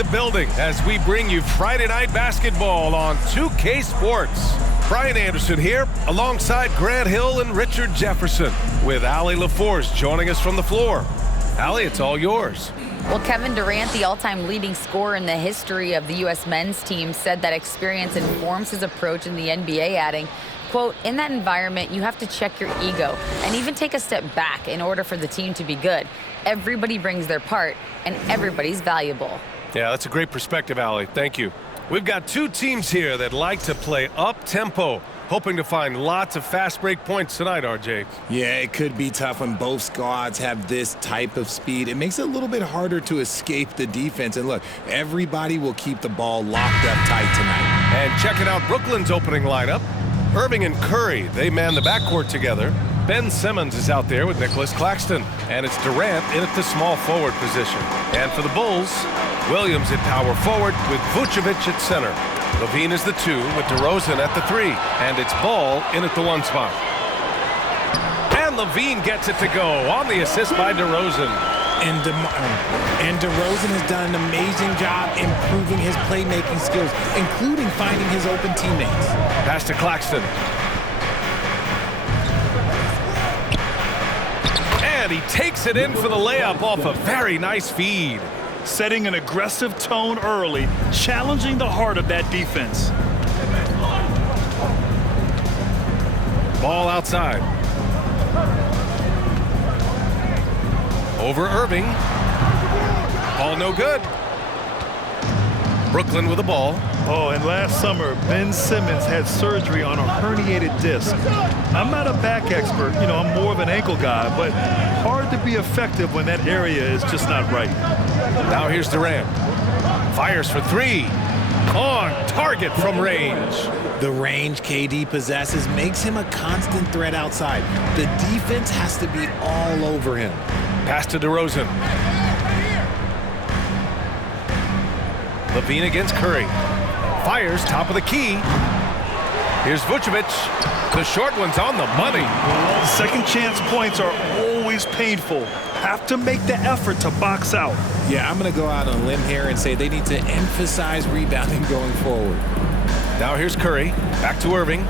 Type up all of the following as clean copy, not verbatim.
the building as we bring you Friday Night Basketball on 2K Sports. Brian Anderson here alongside Grant Hill and Richard Jefferson with Allie LaForce joining us from the floor. Allie, it's all yours. Well, Kevin Durant, the all-time leading scorer in the history of the U.S. men's team, said that experience informs his approach in the NBA, adding, quote, "In that environment, you have to check your ego and even take a step back in order for the team to be good. Everybody brings their part, and everybody's valuable." Yeah, that's a great perspective, Allie. Thank you. We've got two teams here that like to play up-tempo, hoping to find lots of fast break points tonight, RJ. Yeah, it could be tough when both squads have this type of speed. It makes it a little bit harder to escape the defense. And look, everybody will keep the ball locked up tight tonight. And checking out Brooklyn's opening lineup, Irving and Curry, they man the backcourt together. Ben Simmons is out there with Nicholas Claxton. And it's Durant in at the small forward position. And for the Bulls, Williams at power forward with Vucevic at center. Levine is the 2 with DeRozan at the 3. And it's Ball in at the 1 spot. And Levine gets it to go on the assist by DeRozan. And DeRozan has done an amazing job improving his playmaking skills, including finding his open teammates. Pass to Claxton. And he takes it in for the layup off a very nice feed. Setting an aggressive tone early, challenging the heart of that defense. Ball outside. Over Irving. Ball no good. Brooklyn with the ball. Oh, and last summer, Ben Simmons had surgery on a herniated disc. I'm not a back expert, I'm more of an ankle guy, but hard to be effective when that area is just not right. Now here's Durant. Fires for 3. On target from range. The range KD possesses makes him a constant threat outside. The defense has to be all over him. Pass to DeRozan. Levine against Curry. Fires top of the key. Here's Vucevic. The short one's on the money. Second chance points are always painful. Have to make the effort to box out. Yeah, I'm going to go out on a limb here and say they need to emphasize rebounding going forward. Now here's Curry. Back to Irving.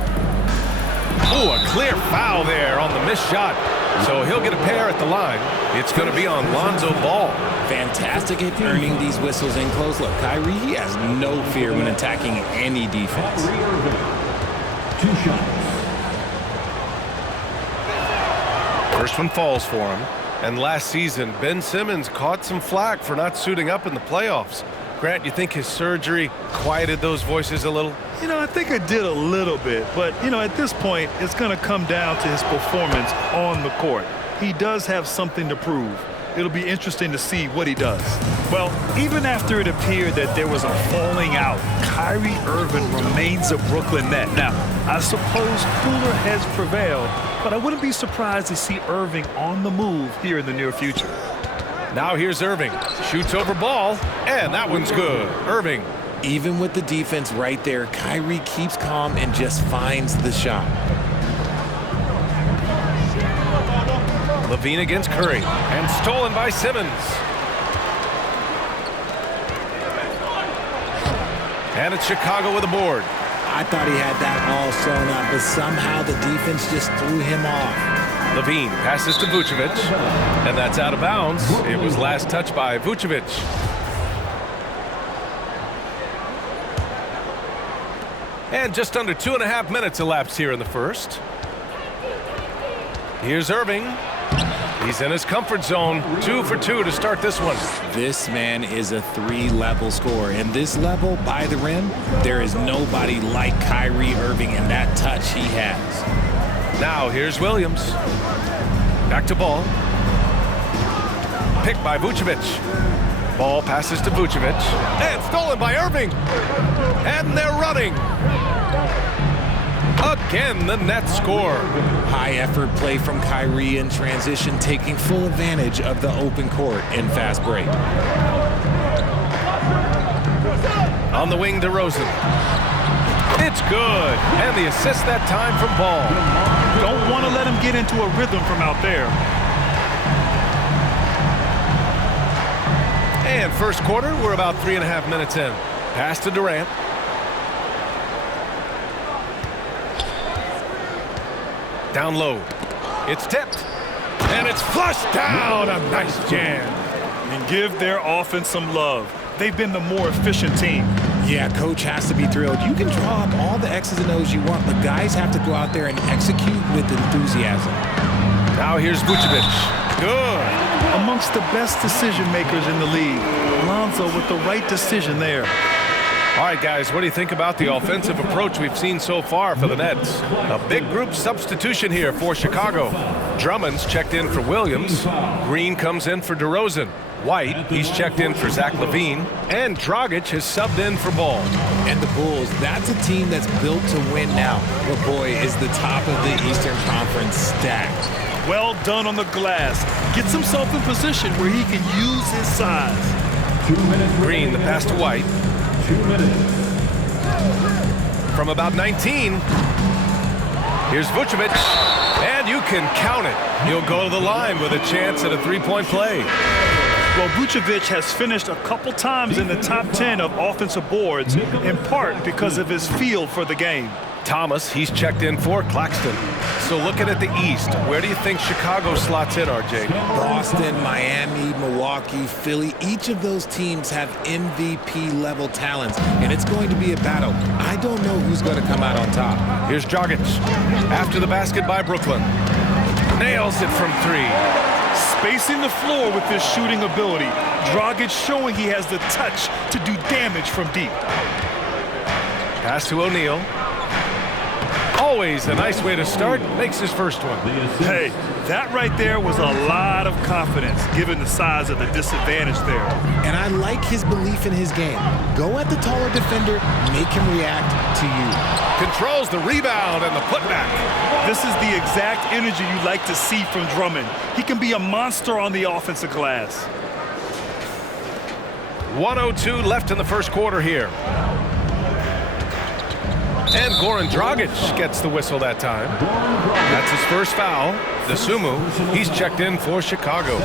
Oh, a clear foul there on the missed shot. So he'll get a pair at the line. It's going to be on Lonzo Ball. Fantastic at earning these whistles in close. Look, Kyrie, he has no fear when attacking any defense. 2 shots. First one falls for him. And last season, Ben Simmons caught some flack for not suiting up in the playoffs. Grant, you think his surgery quieted those voices a little? I think it did a little bit. But, at this point, it's going to come down to his performance on the court. He does have something to prove. It'll be interesting to see what he does. Well, even after it appeared that there was a falling out, Kyrie Irving remains a Brooklyn Net. Now, I suppose cooler heads prevail, but I wouldn't be surprised to see Irving on the move here in the near future. Now here's Irving. Shoots over Ball, and that one's good. Irving. Even with the defense right there, Kyrie keeps calm and just finds the shot. Levine against Curry, and stolen by Simmons. And it's Chicago with a board. I thought he had that all sewn up, but somehow the defense just threw him off. Levine passes to Vucevic, and that's out of bounds. It was last touched by Vucevic. And just under 2.5 minutes elapsed here in the first. Here's Irving. He's in his comfort zone. 2 for 2 to start this one. This man is a 3-level scorer. And this level, by the rim, there is nobody like Kyrie Irving and that touch he has. Now here's Williams. Back to Ball. Picked by Vucevic. Ball passes to Vucevic. And stolen by Irving. And they're running. Again, the Nets score. High-effort play from Kyrie in transition, taking full advantage of the open court in fast break. On the wing, DeRozan. It's good. And the assist that time from Ball. Don't want to let him get into a rhythm from out there. And first quarter, we're about 3.5 minutes in. Pass to Durant. Down low. It's tipped. And it's flushed down. A nice jam. And give their offense some love. They've been the more efficient team. Yeah, coach has to be thrilled. You can draw up all the X's and O's you want, but guys have to go out there and execute with enthusiasm. Now here's Vucevic. Good. Amongst the best decision makers in the league. Alonzo with the right decision there. All right, guys, what do you think about the offensive approach we've seen so far for the Nets? A big group substitution here for Chicago. Drummond's checked in for Williams. Green comes in for DeRozan. White, he's checked in for Zach LaVine. And Dragic has subbed in for Ball. And the Bulls, that's a team that's built to win now. But boy, is the top of the Eastern Conference stacked. Well done on the glass. Gets himself in position where he can use his size. 2 minutes. Green, the pass to White. 2 minutes. From about 19, here's Vucevic, and you can count it. He'll go to the line with a chance at a three-point play. Well, Vucevic has finished a couple times in the top 10 of offensive boards, in part because of his feel for the game. Thomas, he's checked in for Claxton. So looking at the East, where do you think Chicago slots in, RJ? Boston, Miami, Milwaukee, Philly, each of those teams have MVP-level talents, and it's going to be a battle. I don't know who's going to come out on top. Here's Dragic. After the basket by Brooklyn. Nails it from three. Spacing the floor with his shooting ability. Dragic showing he has the touch to do damage from deep. Pass to O'Neal. Always a nice way to start. Makes his first one. Hey, that right there was a lot of confidence given the size of the disadvantage there. And I like his belief in his game. Go at the taller defender, make him react to you. Controls the rebound and the putback. This is the exact energy you like to see from Drummond. He can be a monster on the offensive glass. 1:02 left in the first quarter here. And Goran Dragic gets the whistle that time. That's his first foul. Dosunmu, he's checked in for Chicago.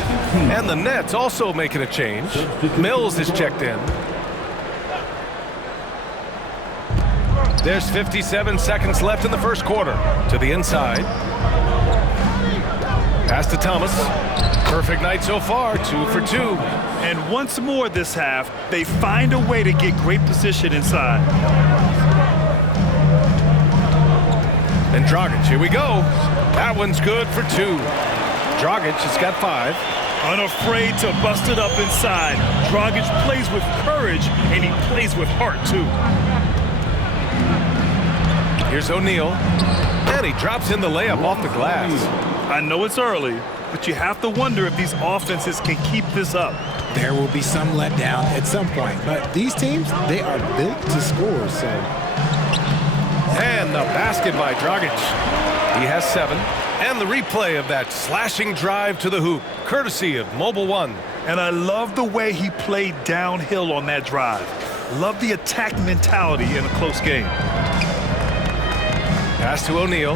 And the Nets also making a change. Mills is checked in. There's 57 seconds left in the first quarter. To the inside. Pass to Thomas. Perfect night so far, 2 for 2. And once more this half, they find a way to get great position inside. And Dragic, here we go. That one's good for 2. Dragic has got 5. Unafraid to bust it up inside. Dragic plays with courage, and he plays with heart, too. Here's O'Neal. And he drops in the layup off the glass. I know it's early, but you have to wonder if these offenses can keep this up. There will be some letdown at some point, but these teams, they are built to score, so... And the basket by Dragic. He has 7. And the replay of that slashing drive to the hoop, courtesy of Mobile One. And I love the way he played downhill on that drive. Love the attack mentality in a close game. Pass to O'Neal.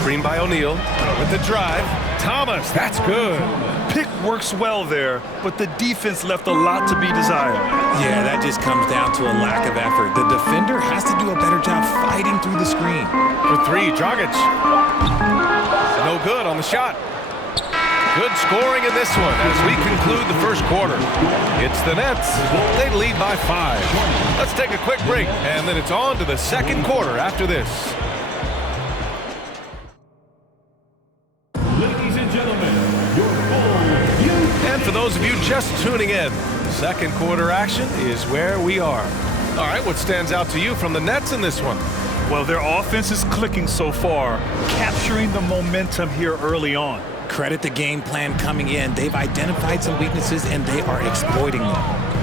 Screen by O'Neal with the drive. Thomas, that's good. Pick works well there, but the defense left a lot to be desired. Yeah, that just comes down to a lack of effort. The defender has to do a better job fighting through the screen. For 3, Dragic. No good on the shot. Good scoring in this one as we conclude the first quarter. It's the Nets. They lead by 5. Let's take a quick break, and then it's on to the second quarter after this. Ladies and gentlemen, your Bulls. And for those of you just tuning in, second quarter action is where we are. All right, what stands out to you from the Nets in this one? Well, their offense is clicking so far, capturing the momentum here early on. Credit the game plan coming in. They've identified some weaknesses, and they are exploiting them.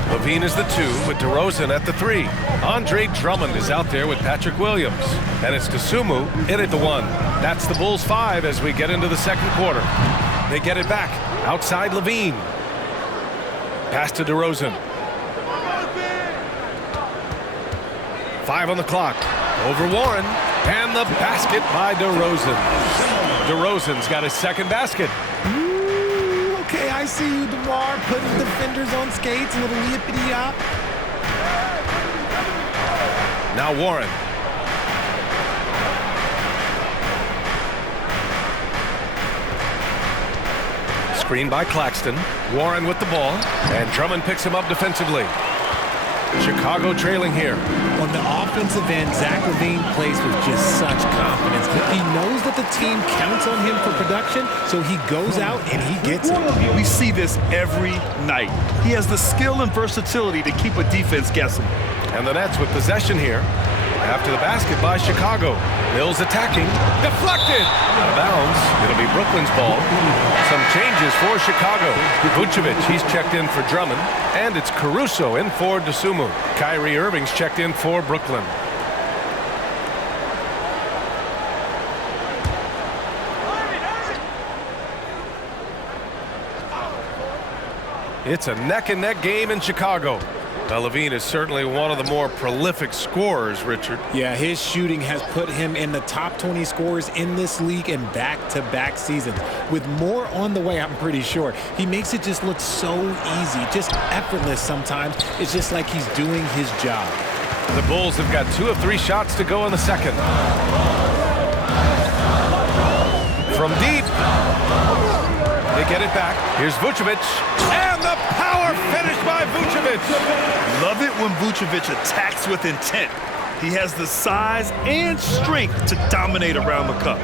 LaVine is the 2 with DeRozan at the 3. Andre Drummond is out there with Patrick Williams. And it's Dosunmu in at the 1. That's the Bulls 5 as we get into the second quarter. They get it back outside LaVine. Pass to DeRozan. 5 on the clock. Over Warren. And the basket by DeRozan. DeRozan's got his second basket. Okay, I I see you, DeMar, putting defenders on skates, a little yippity-yop. Now Warren. Screen by Claxton. Warren with the ball. And Drummond picks him up defensively. Chicago trailing here. On the offensive end, Zach LaVine plays with just such confidence. He knows that the team counts on him for production, so he goes out and he gets it. We see this every night. He has the skill and versatility to keep a defense guessing. And the Nets with possession here. After the basket by Chicago. Mills attacking. Deflected. Out of bounds. It'll be Brooklyn's ball. Some changes for Chicago. Vucevic, he's checked in for Drummond. And it's Caruso in for Dosunmu. Kyrie Irving's checked in for Brooklyn. It's a neck-and-neck game in Chicago. LaVine is certainly one of the more prolific scorers, Richard. Yeah, his shooting has put him in the top 20 scorers in this league in back-to-back seasons. With more on the way, I'm pretty sure. He makes it just look so easy, just effortless sometimes. It's just like he's doing his job. The Bulls have got 2 of 3 shots to go in the second. From deep. They get it back. Here's Vucevic. And the power finish by Vucevic. Love it when Vucevic attacks with intent. He has the size and strength to dominate around the cup.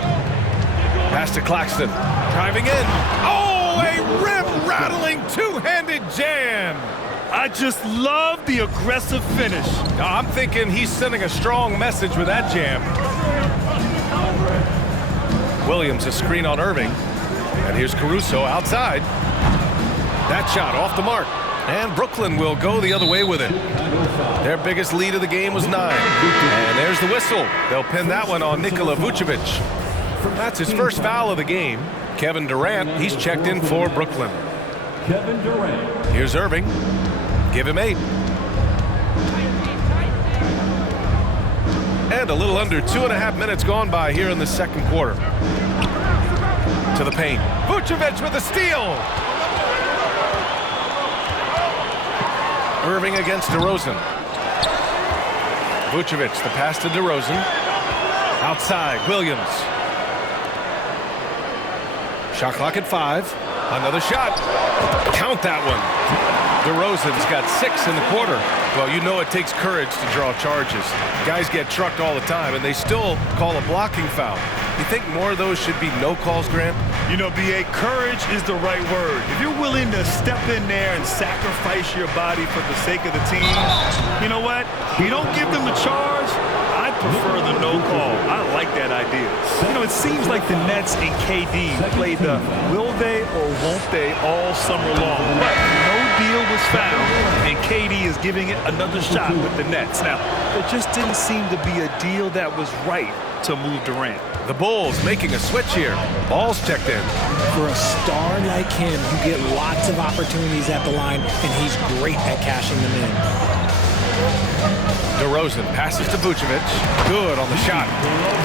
Pass to Claxton. Driving in. Oh, a rim-rattling two-handed jam. I just love the aggressive finish. I'm thinking he's sending a strong message with that jam. Williams a screen on Irving. And here's Caruso outside. That shot off the mark. And Brooklyn will go the other way with it. Their biggest lead of the game was 9. And there's the whistle. They'll pin that one on Nikola Vucevic. That's his first foul of the game. Kevin Durant, he's checked in for Brooklyn. Kevin Durant. Here's Irving. Give him 8. And a little under 2.5 minutes gone by here in the second quarter. To the paint. Vucevic with a steal. Irving against DeRozan. Vucevic, the pass to DeRozan. Outside, Williams. Shot clock at 5. Another shot. Count that one. DeRozan's got 6 in the quarter. Well, you know it takes courage to draw charges. Guys get trucked all the time, and they still call a blocking foul. You think more of those should be no calls, Grant? You know, B.A., courage is the right word. If you're willing to step in there and sacrifice your body for the sake of the team, you know what? You don't give them the charge. I prefer the no call. I like that idea. You know, it seems like the Nets and KD played the will they or won't they all summer long. But no deal was found, and KD is giving it another shot with the Nets. Now, there just didn't seem to be a deal that was right to move Durant. The Bulls making a switch here. Ball's checked in. For a star like him, you get lots of opportunities at the line, and he's great at cashing them in. DeRozan passes to Vucevic. Good on the shot.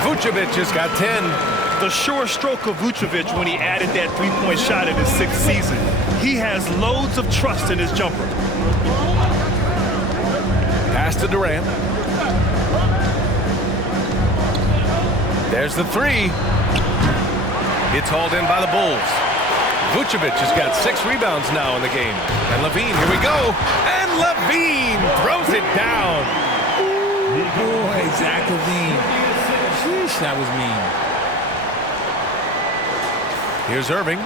Vucevic has got 10. The sure stroke of Vucevic when he added that three-point shot in his 6th season. He has loads of trust in his jumper. Pass to Durant. There's the 3. It's hauled in by the Bulls. Vucevic has got 6 rebounds now in the game. And LaVine, here we go. And LaVine throws it down. Boy, Zach LaVine. Sheesh, that was mean. Here's Irving.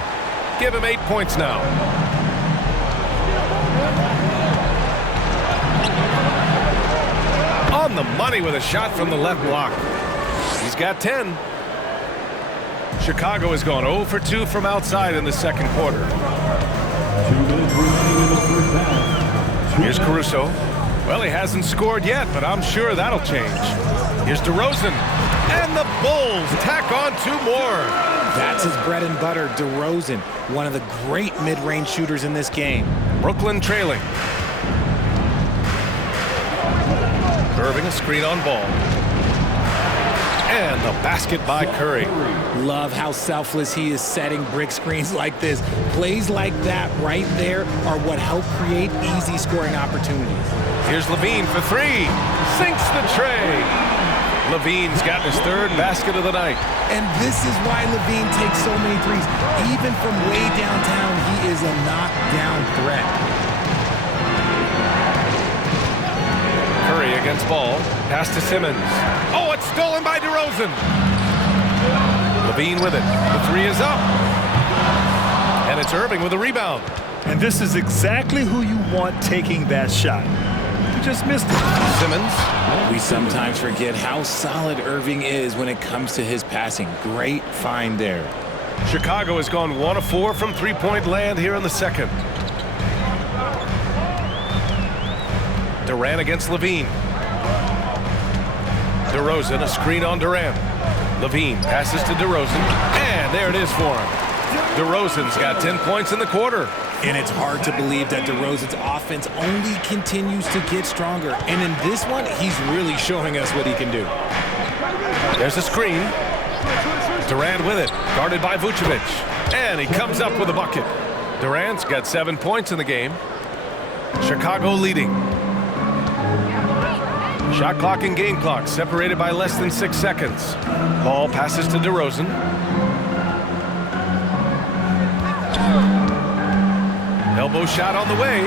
Give him 8 points now. On the money with a shot from the left block. He's got 10. Chicago has gone 0 for 2 from outside in the second quarter. 2 minutes remaining in the first half. Here's Caruso. Well, he hasn't scored yet, but I'm sure that'll change. Here's DeRozan. And the Bulls tack on 2 more. That's his bread and butter, DeRozan, one of the great mid-range shooters in this game. Brooklyn trailing. Irving a screen on ball. And the basket by Curry. Love how selfless he is setting brick screens like this. Plays like that right there are what help create easy scoring opportunities. Here's Levine for three. Sinks the tray. Levine's got his third basket of the night. And this is why Levine takes so many threes. Even from way downtown, he is a knockdown threat. Curry against Ball. Pass to Simmons. Oh, it's stolen by DeRozan. Levine with it. The three is up. And it's Irving with a rebound. And this is exactly who you want taking that shot. He just missed it. Simmons. We sometimes forget how solid Irving is when it comes to his passing. Great find there. Chicago has gone 1 of 4 from three-point land here in the second. Durant against Levine. DeRozan, a screen on Durant. Levine passes to DeRozan, and there it is for him. DeRozan's got 10 points in the quarter. And it's hard to believe that DeRozan's offense only continues to get stronger. And in this one, he's really showing us what he can do. There's a screen. Durant with it, guarded by Vucevic. And he comes up with a bucket. Durant's got 7 points in the game. Chicago leading. Shot clock and game clock separated by less than 6 seconds. Ball passes to DeRozan. Elbow shot on the way.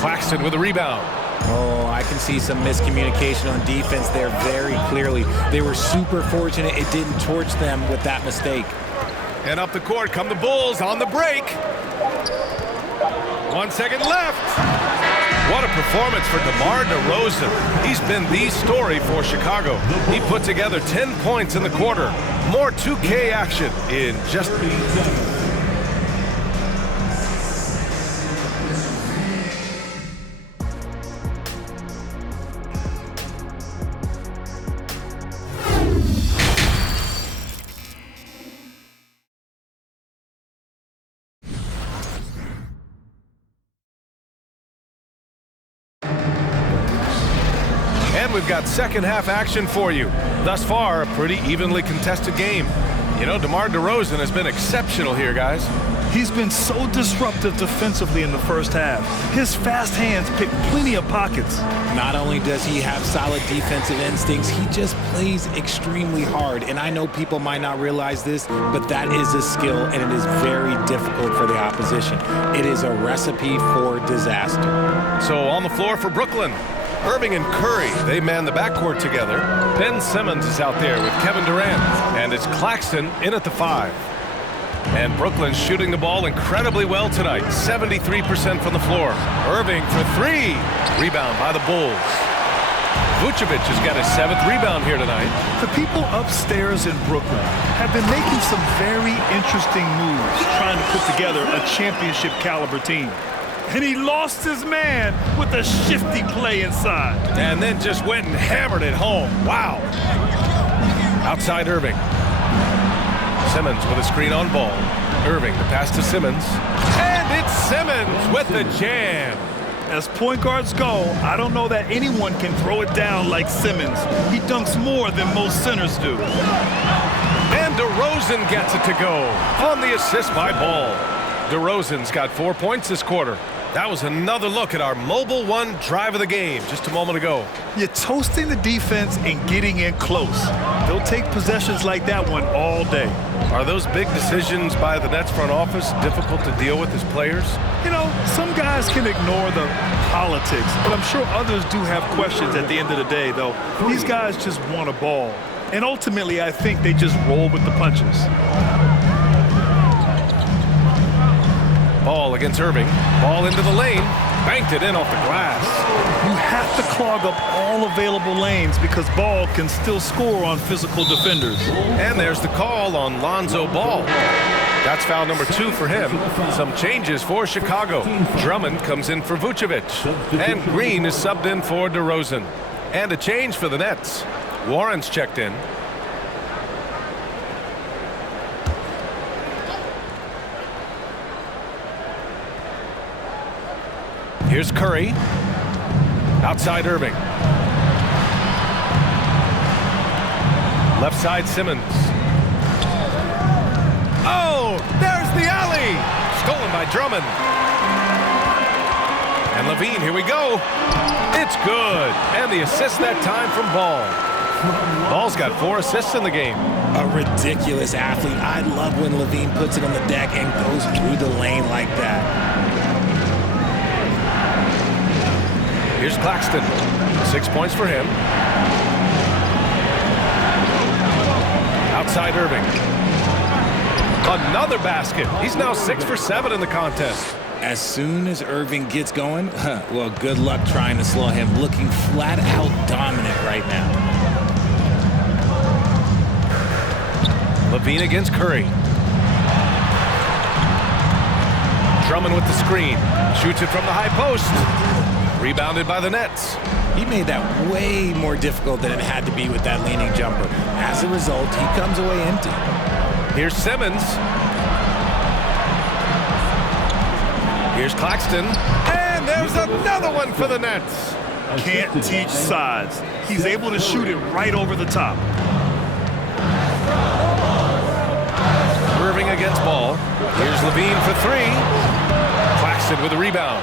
Claxton with a rebound. Oh, I can see some miscommunication on defense there very clearly. They were super fortunate it didn't torch them with that mistake. And up the court come the Bulls on the break. 1 second left. What a performance for DeMar DeRozan. He's been the story for Chicago. He put together 10 points in the quarter. More 2K action in just... And we've got second half action for you. Thus far, a pretty evenly contested game. You know, DeMar DeRozan has been exceptional here, guys. He's been so disruptive defensively in the first half. His fast hands pick plenty of pockets. Not only does he have solid defensive instincts, he just plays extremely hard. And I know people might not realize this, but that is a skill, and it is very difficult for the opposition. It is a recipe for disaster. So on the floor for Brooklyn, Irving and Curry, they man the backcourt together. Ben Simmons is out there with Kevin Durant, and it's Claxton in at the 5. And Brooklyn's shooting the ball incredibly well tonight, 73% from the floor. Irving for 3. Rebound by the Bulls. Vucevic has got his 7th rebound here tonight. The people upstairs in Brooklyn have been making some very interesting moves, trying to put together a championship caliber team. And he lost his man with a shifty play inside. And then just went and hammered it home. Wow. Outside Irving. Simmons with a screen on Ball. Irving, the pass to Simmons. And it's Simmons with the jam. As point guards go, I don't know that anyone can throw it down like Simmons. He dunks more than most centers do. And DeRozan gets it to go on the assist by Ball. DeRozan's got 4 points this quarter. That was another look at our Mobile One drive of the game just a moment ago. You're toasting the defense and getting in close. They'll take possessions like that one all day. Are those big decisions by the Nets front office difficult to deal with as players? You know, some guys can ignore the politics, but I'm sure others do have questions at the end of the day, though. These guys just want a ball. And ultimately, I think they just roll with the punches. Ball against Irving. Ball into the lane. Banked it in off the glass. You have to clog up all available lanes because Ball can still score on physical defenders. And there's the call on Lonzo Ball. That's foul number 2 for him. Some changes for Chicago. Drummond comes in for Vucevic. And Green is subbed in for DeRozan. And a change for the Nets. Warren's checked in. Here's Curry. Outside Irving. Left side, Simmons. Oh, there's the alley. Stolen by Drummond. And Levine, here we go. It's good. And the assist that time from Ball. Ball's got 4 assists in the game. A ridiculous athlete. I love when Levine puts it on the deck and goes through the lane like that. Here's Claxton. 6 points for him. Outside Irving. Another basket. He's now 6 for 7 in the contest. As soon as Irving gets going, well, good luck trying to slow him. Looking flat out dominant right now. Levine against Curry. Drummond with the screen. Shoots it from the high post. Rebounded by the Nets. He made that way more difficult than it had to be with that leaning jumper. As a result, he comes away empty. Here's Simmons. Here's Claxton. And there's another one for the Nets. Can't teach size. He's able to shoot it right over the top. Irving against Ball. Here's Levine for 3. Claxton with a rebound.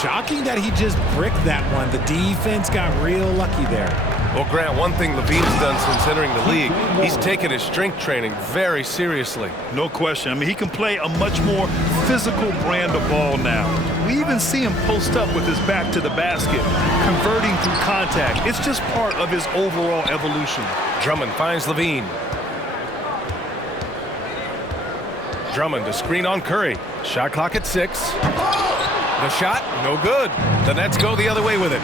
Shocking that he just bricked that one. The defense got real lucky there. Well, Grant, one thing Levine's done since entering the league, he's taken his strength training very seriously. No question. I mean, he can play a much more physical brand of ball now. We even see him post up with his back to the basket, converting through contact. It's just part of his overall evolution. Drummond finds Levine. Drummond to screen on Curry. Shot clock at 6. The shot, no good. The Nets go the other way with it.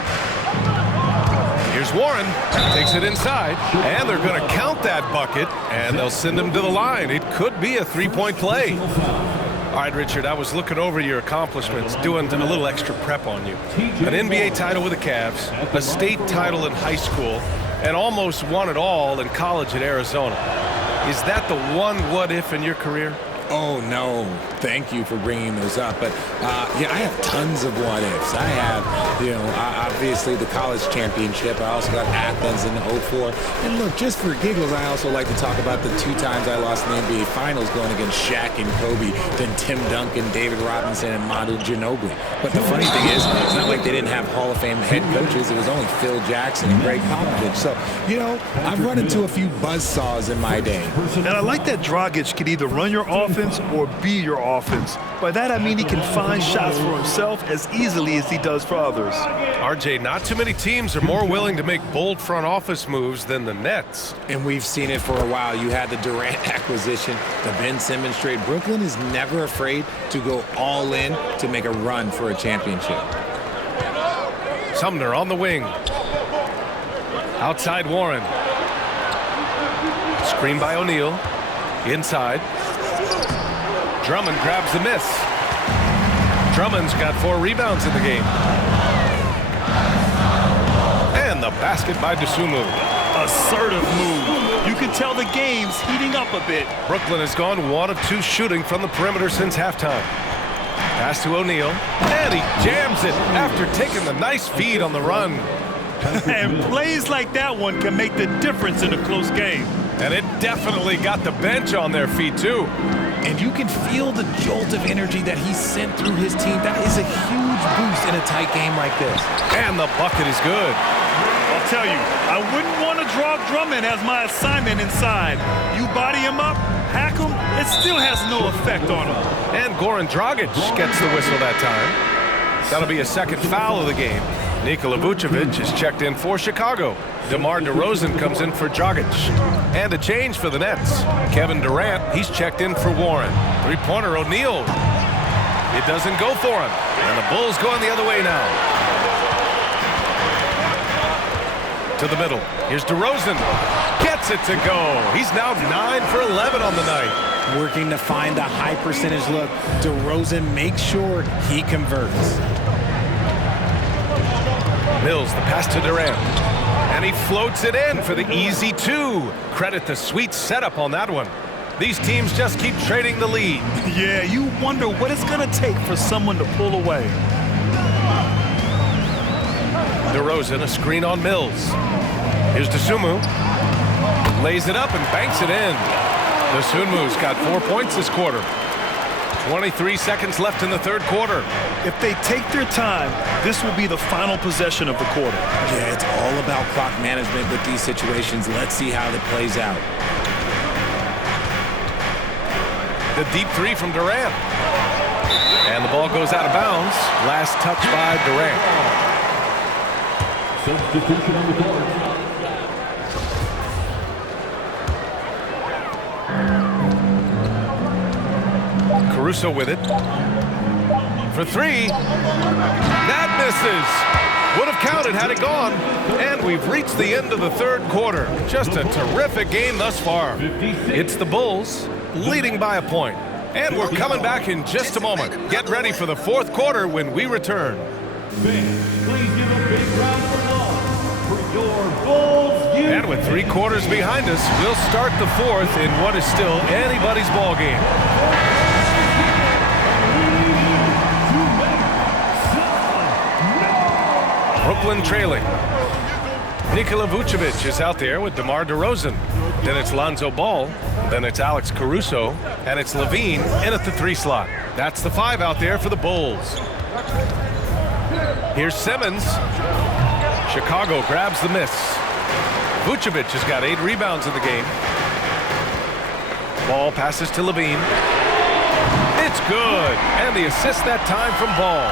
Here's Warren, takes it inside, and they're going to count that bucket, and they'll send him to the line. It could be a 3-point play. All right, Richard, I was looking over your accomplishments, doing a little extra prep on you. An NBA title with the Cavs, a state title in high school, and almost won it all in college at Arizona. Is that the one what-if in your career? Oh, no. Thank you for bringing those up. But, yeah, I have tons of what-ifs. I have, obviously the college championship. I also got Athens in '04. And, look, just for giggles, I also like to talk about the 2 times I lost in the NBA Finals going against Shaq and Kobe, then Tim Duncan, David Robinson, and Manu Ginobili. But the funny thing is, it's not like they didn't have Hall of Fame head coaches. It was only Phil Jackson and Greg Popovich. So, I've run into a few buzzsaws in my day. And I like that Dragic can either run your offense or be your offense. By that I mean he can find shots for himself as easily as he does for others. RJ, not too many teams are more willing to make bold front office moves than the Nets. And we've seen it for a while. You had the Durant acquisition, the Ben Simmons trade. Brooklyn is never afraid to go all in to make a run for a championship. Sumner on the wing. Outside Warren. Screen by O'Neal. Inside. Drummond grabs the miss. Drummond's got 4 rebounds in the game. And the basket by Dosunmu. Assertive move. You can tell the game's heating up a bit. Brooklyn has gone 1 of 2 shooting from the perimeter since halftime. Pass to O'Neal. And he jams it after taking the nice feed on the run. And plays like that one can make the difference in a close game. And it definitely got the bench on their feet, too. And you can feel the jolt of energy that he sent through his team. That is a huge boost in a tight game like this. And the bucket is good. I'll tell you, I wouldn't want to draw Drummond as my assignment inside. You body him up, hack him, it still has no effect on him. And Goran Dragic gets the whistle that time. That'll be a second foul of the game. Nikola Vucevic is checked in for Chicago. DeMar DeRozan comes in for Dragic. And a change for the Nets. Kevin Durant, he's checked in for Warren. 3-pointer O'Neal. It doesn't go for him. And the Bulls going the other way now. To the middle. Here's DeRozan. Gets it to go. He's now 9 for 11 on the night. Working to find a high percentage look. DeRozan makes sure he converts. Mills, the pass to Durant. And he floats it in for the easy 2. Credit the sweet setup on that one. These teams just keep trading the lead. Yeah, you wonder what it's going to take for someone to pull away. DeRozan, a screen on Mills. Here's Dosunmu. Lays it up and banks it in. The Sunmu's got 4 points this quarter. 23 seconds left in the third quarter. If they take their time, this will be the final possession of the quarter. Yeah, it's all about clock management with these situations. Let's see how it plays out. The deep three from Durant. And the ball goes out of bounds. Last touch by Durant. Substitution on the court. Caruso with it. For three. That misses. Would have counted had it gone. And we've reached the end of the third quarter. Just a terrific game thus far. It's the Bulls leading by a point. And we're coming back in just a moment. Get ready for the fourth quarter when we return. Fans, please give a big round of applause for your Bulls. And with 3 quarters behind us, we'll start the fourth in what is still anybody's ball game. Brooklyn trailing. Nikola Vucevic is out there with DeMar DeRozan. Then it's Lonzo Ball. Then it's Alex Caruso. And it's Levine in at the 3 slot. That's the 5 out there for the Bulls. Here's Simmons. Chicago grabs the miss. Vucevic has got 8 rebounds in the game. Ball passes to Levine. It's good. And the assist that time from Ball.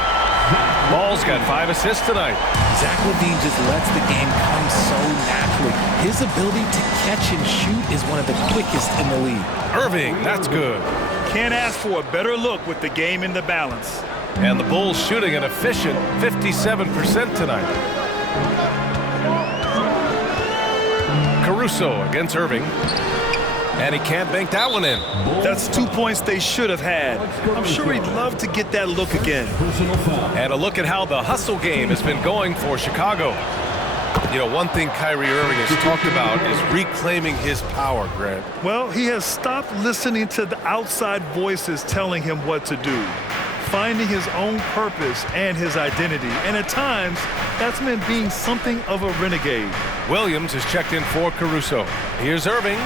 Ball's got 5 assists tonight. Zach LaVine just lets the game come so naturally. His ability to catch and shoot is one of the quickest in the league. Irving, that's good. Can't ask for a better look with the game in the balance. And the Bulls shooting an efficient 57% tonight. Caruso against Irving. And he can't bank that one in. That's 2 points they should have had. I'm sure he'd love to get that look again. And a look at how the hustle game has been going for Chicago. You know, one thing Kyrie Irving has talked about is reclaiming his power, Grant. Well, he has stopped listening to the outside voices telling him what to do, finding his own purpose and his identity. And at times, that's meant being something of a renegade. Williams is checked in for Caruso. Here's Irving.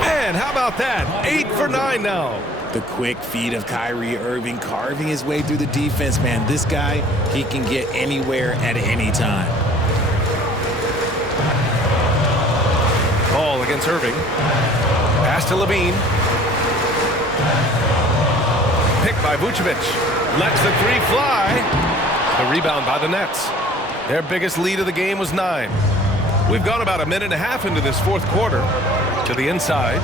And how about that? 8 for 9 now. The quick feed of Kyrie Irving carving his way through the defense, man. This guy, he can get anywhere at any time. Ball against Irving. Pass to Levine. Picked by Vucevic. Lets the 3 fly. The rebound by the Nets. Their biggest lead of the game was 9. We've gone about a minute and a half into this fourth quarter. To the inside.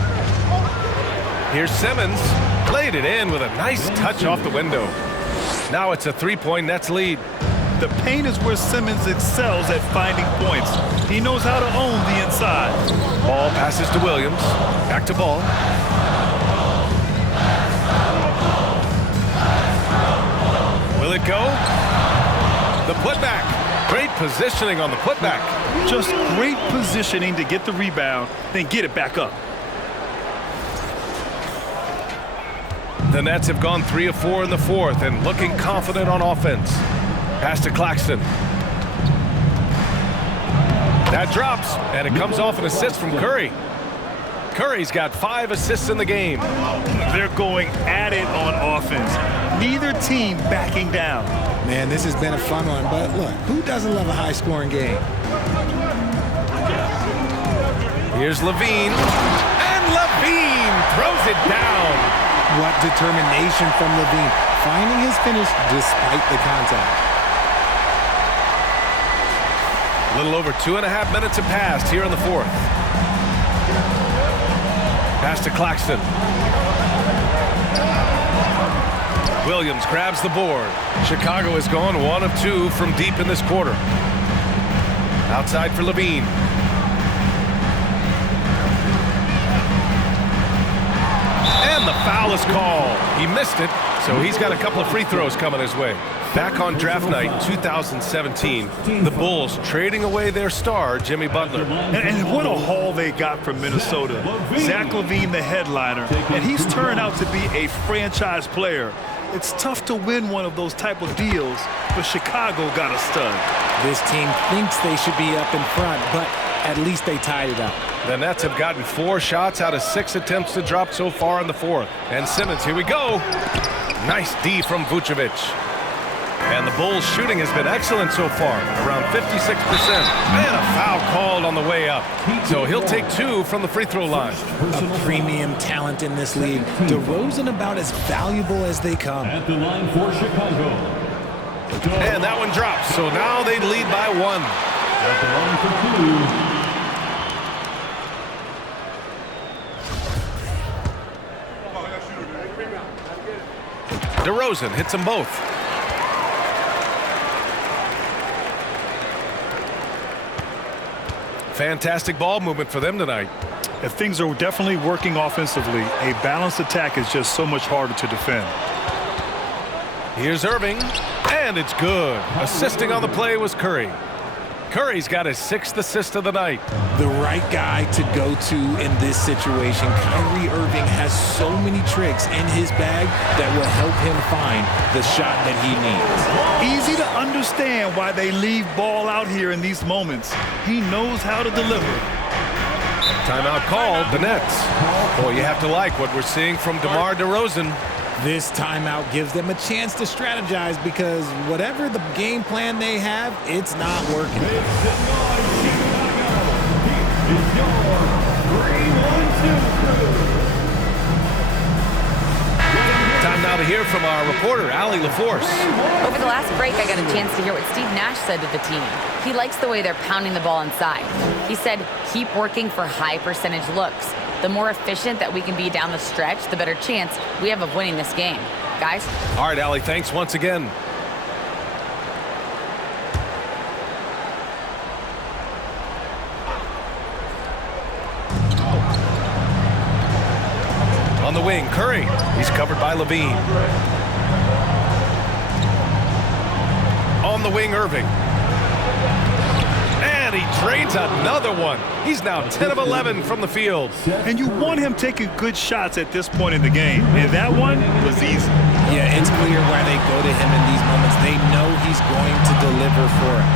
Here's Simmons. Played it in with a nice touch off the window. Now it's a 3-point Nets lead. The paint is where Simmons excels at finding points. He knows how to own the inside. Ball passes to Williams. Back to Ball. Will it go? The putback. Great positioning on the putback. Just great positioning to get the rebound, then get it back up. The Nets have gone 3 of 4 in the fourth and looking confident on offense. Pass to Claxton. That drops, and it comes off an assist from Curry. Curry's got 5 assists in the game. They're going at it on offense. Neither team backing down. Man, this has been a fun one, but look, who doesn't love a high-scoring game? Here's Levine. And Levine throws it down. What determination from Levine, finding his finish despite the contact. A little over 2.5 minutes have passed here in the fourth. Pass to Claxton. Williams grabs the board. Chicago has gone 1 of 2 from deep in this quarter. Outside for Levine. And the foul is called. He missed it, so he's got a couple of free throws coming his way. Back on draft night 2017, the Bulls trading away their star, Jimmy Butler. And what a haul they got from Minnesota. Zach LaVine, the headliner, and he's turned out to be a franchise player. It's tough to win one of those type of deals, but Chicago got a stud. This team thinks they should be up in front, but At least they tied it up. The Nets have gotten 4 shots out of 6 attempts to drop so far in the 4th. And Simmons, here we go. Nice D from Vucevic. And the Bulls' shooting has been excellent so far, around 56%. And a foul called on the way up. So he'll take 2 from the free throw line. A premium talent in this league. DeRozan about as valuable as they come. At the line for Chicago. And that one drops. So now they lead by 1. At the line for 2. DeRozan hits them both. Fantastic ball movement for them tonight. If things are definitely working offensively, a balanced attack is just so much harder to defend. Here's Irving, and it's good. Assisting on the play was Curry. Curry's got his 6th assist of the night. The right guy to go to in this situation. Kyrie Irving has so many tricks in his bag that will help him find the shot that he needs. Easy to understand why they leave ball out here in these moments. He knows how to deliver. Timeout called, the Nets. Boy, you have to like what we're seeing from DeMar DeRozan. This timeout gives them a chance to strategize because whatever the game plan they have, it's not working. Make some noise, Chicago. Here is your 3-1-2 crew. Time now to hear from our reporter, Allie LaForce. Over the last break, I got a chance to hear what Steve Nash said to the team. He likes the way they're pounding the ball inside. He said, keep working for high percentage looks. The more efficient that we can be down the stretch, the better chance we have of winning this game. Guys? All right, Allie, thanks once again. On the wing, Curry. He's covered by Levine. On the wing, Irving. And he drains another one. He's now 10 of 11 from the field. And you want him taking good shots at this point in the game. And that one was easy. Yeah, it's clear why they go to him in these moments. They know he's going to deliver for him.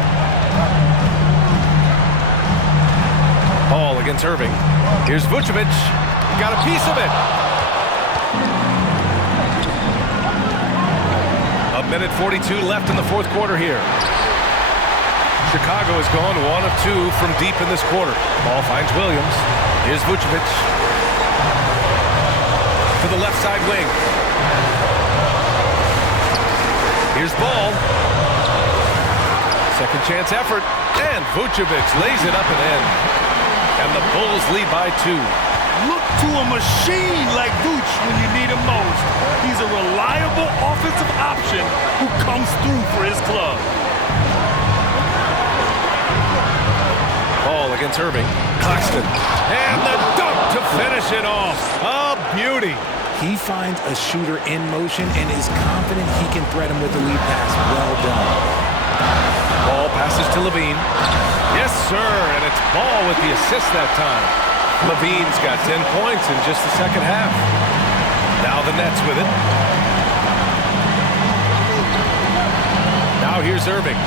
Ball against Irving. Here's Vucevic. Got a piece of it. A minute 42 left in the 4th quarter here. Chicago has gone 1 of 2 from deep in this quarter. Ball finds Williams. Here's Vucevic. To the left side wing. Here's Ball. Second chance effort. And Vucevic lays it up and in. And the Bulls lead by 2. Look to a machine like Vooch when you need him most. He's a reliable offensive option who comes through for his club. Ball against Irving. Claxton. And the dunk to finish it off. A beauty. He finds a shooter in motion and is confident he can thread him with the lead pass. Well done. Ball passes to Levine. Yes, sir. And it's Ball with the assist that time. Levine's got 10 points in just the second half. Now the Nets with it. Now here's Irving.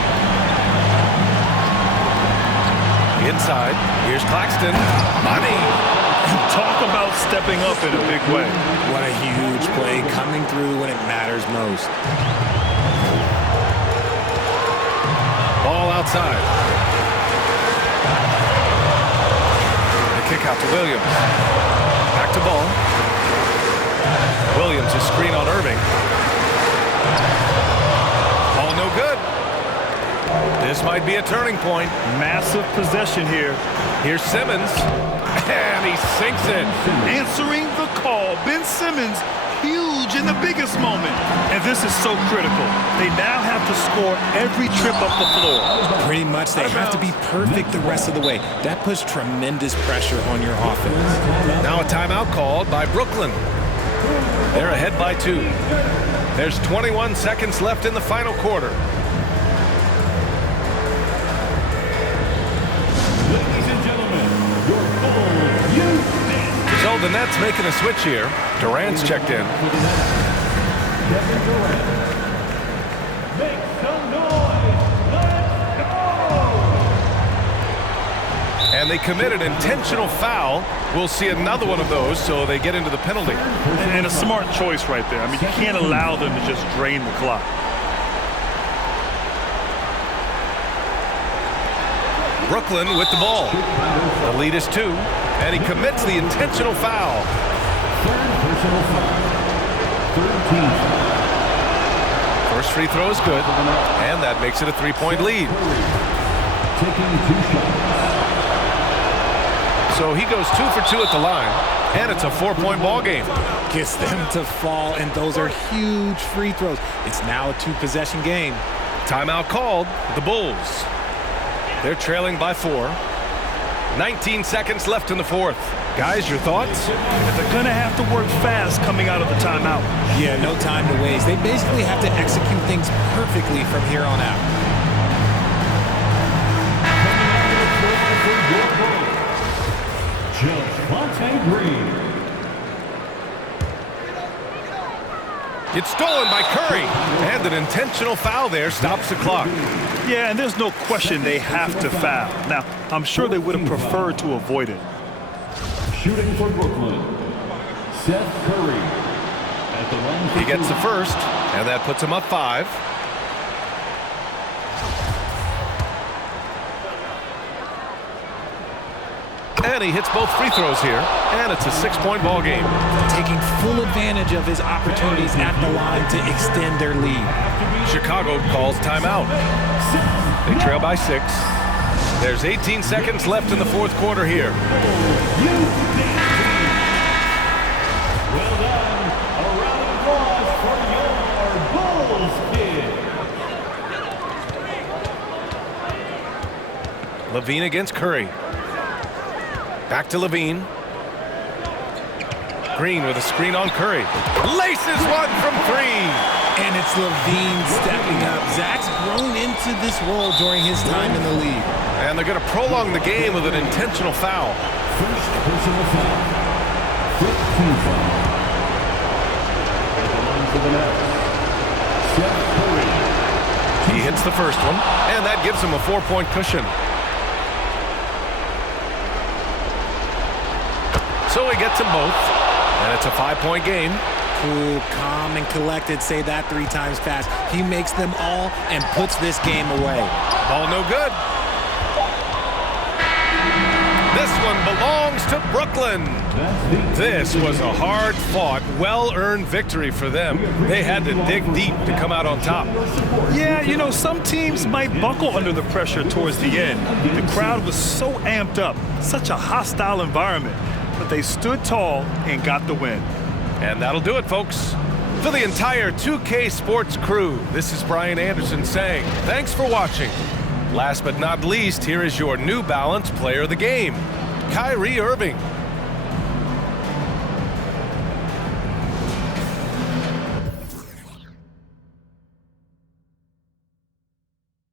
Inside. Here's Claxton. Money. Talk about stepping up in a big way. What a huge play coming through when it matters most. Ball outside. The kick out to Williams. Back to Ball. Williams is screen on Irving. Ball no good. This might be a turning point. Massive possession here. Here's Simmons. And he sinks it. Answering the call. Ben Simmons, huge in the biggest moment. And this is so critical. They now have to score every trip up the floor. Pretty much they have to be perfect the rest of the way. That puts tremendous pressure on your offense. Now a timeout called by Brooklyn. They're ahead by 2. There's 21 seconds left in the final quarter. Ladies and gentlemen, your Bulls Houston. So the Nets making a switch here. Durant's checked in. Kevin Durant. Make some noise. Let's go. And they commit an intentional foul. We'll see another one of those, so they get into the penalty. And a smart choice right there. I mean, you can't allow them to just drain the clock. Brooklyn with the ball. The lead is 2, and he commits the intentional foul. First free throw is good, and that makes it a 3-point lead. So he goes 2 for 2 at the line, and it's a 4-point ball game. Gets them to fall, and those are huge free throws. It's now a 2-possession game. Timeout called. The Bulls. They're trailing by 4. 19 seconds left in the fourth. Guys, your thoughts? They're going to have to work fast coming out of the timeout. Yeah, no time to waste. They basically have to execute things perfectly from here on out. It's stolen by Curry, and an intentional foul there stops the clock. Yeah, and there's no question they have to foul. Now, I'm sure they would have preferred to avoid it. Shooting for Brooklyn, Seth Curry. At the line He gets the first, and that puts him up 5. And he hits both free throws here, and it's a 6-point ball game. Taking full advantage of his opportunities at the line to extend their lead. Chicago calls timeout. They trail by 6. There's 18 seconds left in the fourth quarter here. Well done. A round of applause for your Bulls kid. Levine against Curry. Back to Levine. Green with a screen on Curry. Laces one from 3. And it's Levine stepping up. Zach's grown into this role during his time in the league. And they're going to prolong the game with an intentional foul. First personal foul. 15 foul. At the line for the Nets, Seth Curry. He hits the first one, and that gives him a 4-point cushion. So he gets them both, and it's a 5-point game. Cool, calm, and collected. Say that 3 times fast. He makes them all and puts this game away. Ball no good. This one belongs to Brooklyn. This was a hard-fought, well-earned victory for them. They had to dig deep to come out on top. Yeah, you know, some teams might buckle under the pressure towards the end. The crowd was so amped up, such a hostile environment. But they stood tall and got the win. And that'll do it, folks. For the entire 2K Sports crew, this is Brian Anderson saying thanks for watching. Last but not least, here is your New Balance player of the game, Kyrie Irving.